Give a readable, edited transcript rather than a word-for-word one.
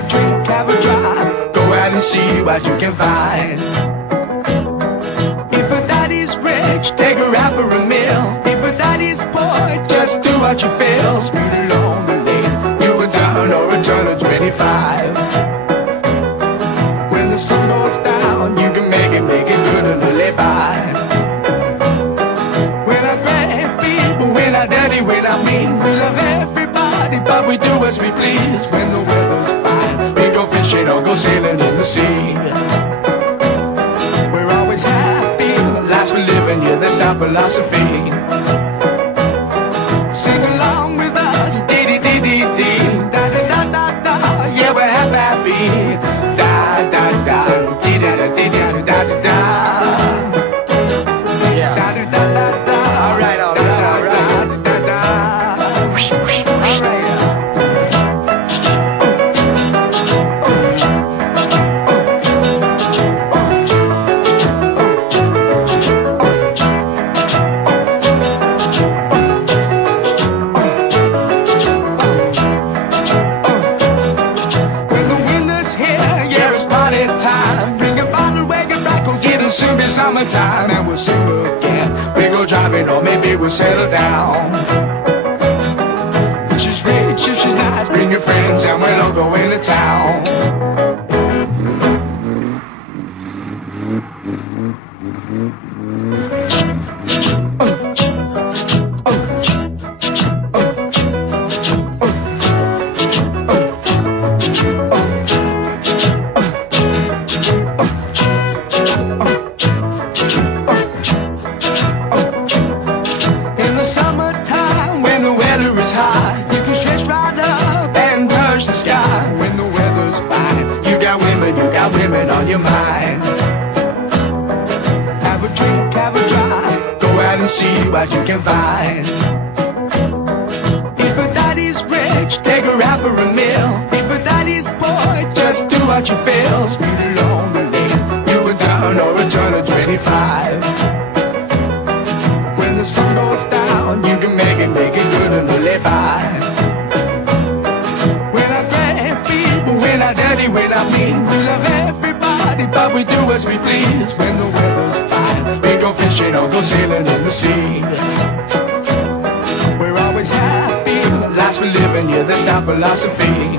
a drink, have a drive, go out and see what you can find. If a daddy's rich, take her out for a meal. If a daddy's poor, just do what you feel. Speed along the lane, do a turn or a turn of 25. When the sun goes down, you can make it good and live by. We're not great people, we're not dirty, we're not mean. We love everybody, but we do as we please. When the weather's fine, we go fishing or go sailing in the sea. We're always happy, life's for living, yeah, that's our philosophy. Sing along with us, dee-dee-dee-dee-dee, da-da-da-da-da, yeah, we're happy, da-da-da, dee-da-da-dee-da-da-da-da. Yeah. Da-da-da-da-da, alright, alright, alright, da-da-da. Alright. Soon be summertime and we'll sing again. We go driving or maybe we'll settle down. If she's rich, if she's nice, bring your friends and we'll all go into town. Women on your mind. Have a drink, have a drive, go out and see what you can find. If a daddy's rich, take her out for a meal. If a daddy's poor, just do what you feel. Speed along the lane, do a turn or a turn of 25. When the sun goes down, you can make it good and live by. We're not great people, we're not dirty, we're not mean. We love everybody, but we do as we please. When the weather's fine, we go fishing or go sailing in the sea. We're always happy, life's for living, yeah, that's our philosophy.